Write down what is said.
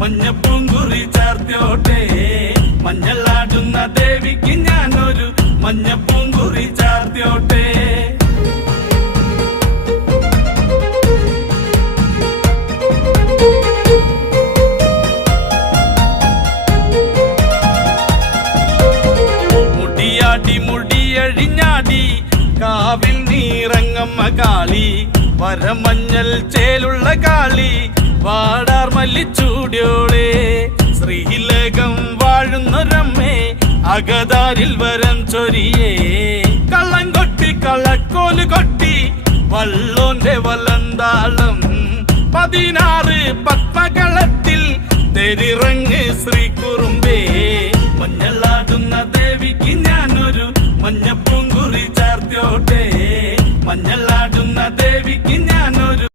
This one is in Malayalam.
മഞ്ഞപ്പൂങ്കുറി ചാർത്തിയോട്ടെ. മഞ്ഞളാടുന്ന ദേവിക്ക് ഞാനൊരു മഞ്ഞപ്പൂങ്കുറി ചാർത്തിയോട്ടെ. മുടിയാടി മുടിയഴിഞ്ഞാടി കാവിൽ നീറങ്ങമ്മ കാളി. വരമഞ്ഞൽ ചേലുള്ള കാളി വാടാർ മല്ലിച്ചൂടിയോളെ. ശ്രീലകം വാഴുന്നൊരമ്മേ അകതാരിൽ വരം ചൊരിയേ. കള്ളം കൊട്ടി കള്ളക്കോൽ കൊട്ടി വള്ളോന്റെ വലന്താളം. പതിനാറ് പത്മകളത്തിൽ തെരിറങ്ങ് ശ്രീ കുറുമ്പേ മഞ്ഞളാടുന്ന ദേവിക്ക് ഞാനൊരു മഞ്ഞപ്പൂങ്കുറി ചാർത്തിയോട്ടെ. മഞ്ഞളാ എന്ന ദേവിക്ക് ഞാനൊരു